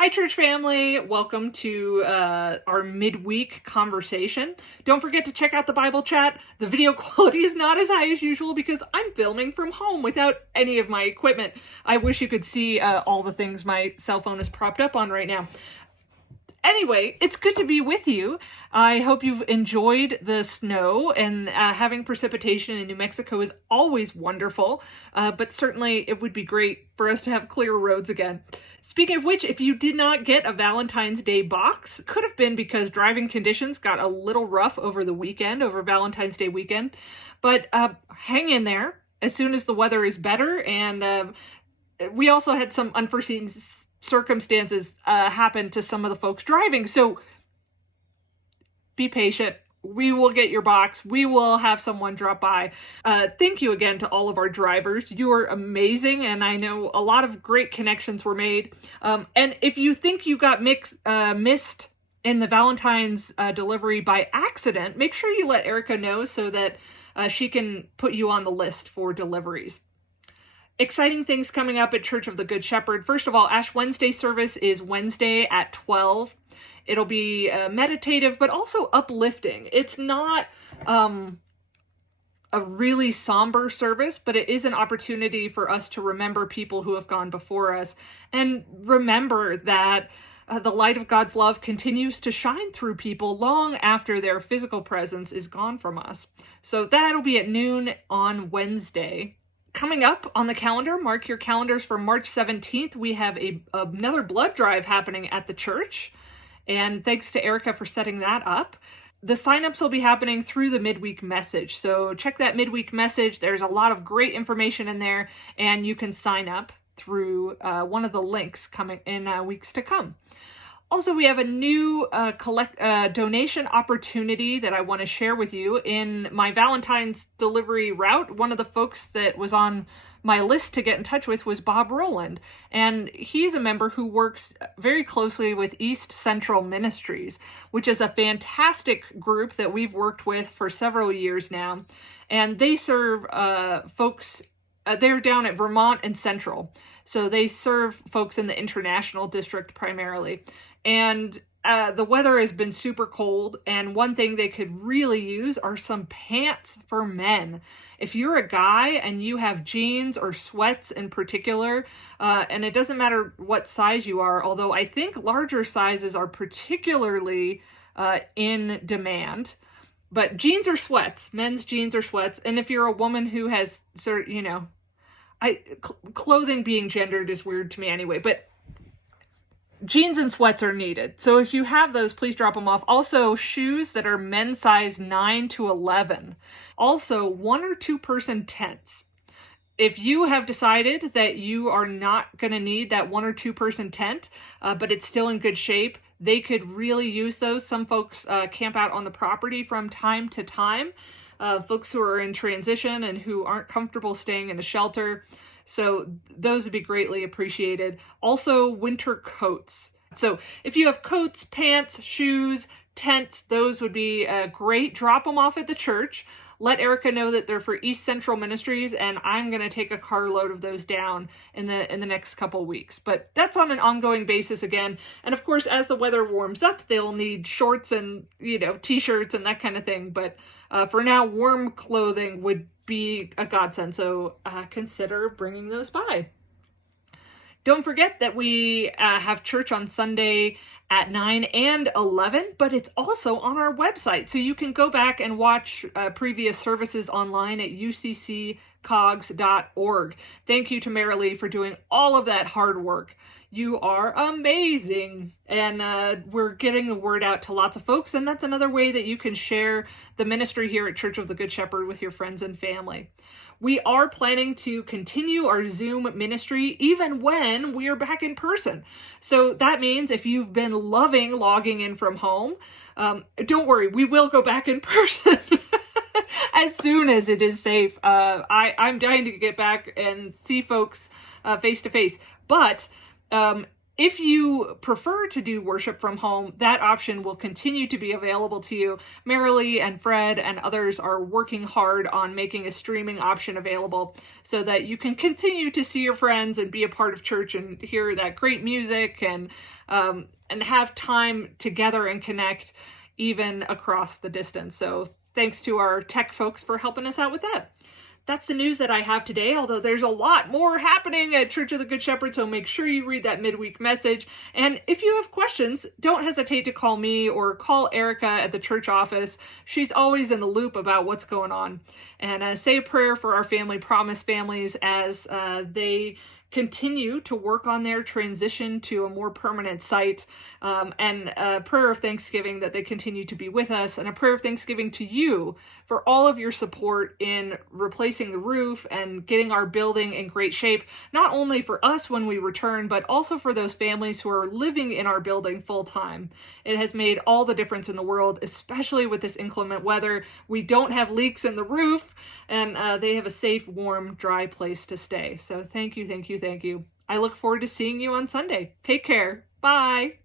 Hi, church family. Welcome to our midweek conversation. Don't forget to check out the Bible chat. The video quality is not as high as usual because I'm filming from home without any of my equipment. I wish you could see all the things my cell phone is propped up on right now. Anyway, it's good to be with you. I hope you've enjoyed the snow, and having precipitation in New Mexico is always wonderful, but certainly it would be great for us to have clear roads again. Speaking of which, if you did not get a Valentine's Day box, could have been because driving conditions got a little rough over the weekend, over Valentine's Day weekend, but hang in there as soon as the weather is better, and we also had some unforeseen circumstances happen to some of the folks driving. So be patient. We will get your box. We will have someone drop by. Thank you again to all of our drivers. You are amazing, and I know a lot of great connections were made. And if you think you got missed in the Valentine's delivery by accident, make sure you let Erica know so that she can put you on the list for deliveries. Exciting things coming up at Church of the Good Shepherd. First of all, Ash Wednesday service is Wednesday at 12. It'll be meditative, but also uplifting. It's not a really somber service, but it is an opportunity for us to remember people who have gone before us and remember that the light of God's love continues to shine through people long after their physical presence is gone from us. So that'll be at noon on Wednesday. Coming up on the calendar, mark your calendars for March 17th, we have another blood drive happening at the church. And thanks to Erica for setting that up. The signups will be happening through the midweek message. So check that midweek message. There's a lot of great information in there, and you can sign up through one of the links coming in weeks to come. Also, we have a new donation opportunity that I want to share with you. In my Valentine's delivery route, one of the folks that was on my list to get in touch with was Bob Rowland, and he's a member who works very closely with East Central Ministries, which is a fantastic group that we've worked with for several years now, and they serve folks. They're down at Vermont and Central, so they serve folks in the International District primarily. And the weather has been super cold, and one thing they could really use are some pants for men. If you're a guy and you have jeans or sweats in particular, and it doesn't matter what size you are, although I think larger sizes are particularly in demand, but jeans or sweats, men's jeans or sweats, and if you're a woman who has, clothing being gendered is weird to me anyway, but jeans and sweats are needed. So if you have those, please drop them off. Also, shoes that are men's size 9 to 11. Also, 1 or 2 person tents. If you have decided that you are not going to need that 1 or 2 person tent, but it's still in good shape, they could really use those. Some folks camp out on the property from time to time. Folks who are in transition and who aren't comfortable staying in a shelter. So those would be greatly appreciated. Also, winter coats. So if you have coats, pants, shoes, tents, those would be great. Drop them off at the church. Let Erica know that they're for East Central Ministries, and I'm going to take a carload of those down in the next couple weeks. But that's on an ongoing basis again. And of course, as the weather warms up, they'll need shorts and, t-shirts and that kind of thing. But for now, warm clothing would be a godsend, so consider bringing those by. Don't forget that we have church on Sunday at 9 and 11, but it's also on our website, so you can go back and watch previous services online at ucccogs.org. Thank you to Marilee for doing all of that hard work. You are amazing, and we're getting the word out to lots of folks, and that's another way that you can share the ministry here at Church of the Good Shepherd with your friends and family. We are planning to continue our Zoom ministry even when we are back in person. So that means if you've been loving logging in from home, don't worry, we will go back in person as soon as it is safe. I'm dying to get back and see folks face to face, but If you prefer to do worship from home, that option will continue to be available to you. Marilee and Fred and others are working hard on making a streaming option available so that you can continue to see your friends and be a part of church and hear that great music and have time together and connect even across the distance. So thanks to our tech folks for helping us out with that. That's the news that I have today, although there's a lot more happening at Church of the Good Shepherd, so make sure you read that midweek message. And if you have questions, don't hesitate to call me or call Erica at the church office. She's always in the loop about what's going on. And say a prayer for our family, Promise families, as they continue to work on their transition to a more permanent site, and a prayer of thanksgiving that they continue to be with us, and a prayer of thanksgiving to you for all of your support in replacing the roof and getting our building in great shape, not only for us when we return, but also for those families who are living in our building full time. It has made all the difference in the world, especially with this inclement weather. We don't have leaks in the roof, and they have a safe, warm, dry place to stay. So thank you, thank you, thank you. I look forward to seeing you on Sunday. Take care. Bye.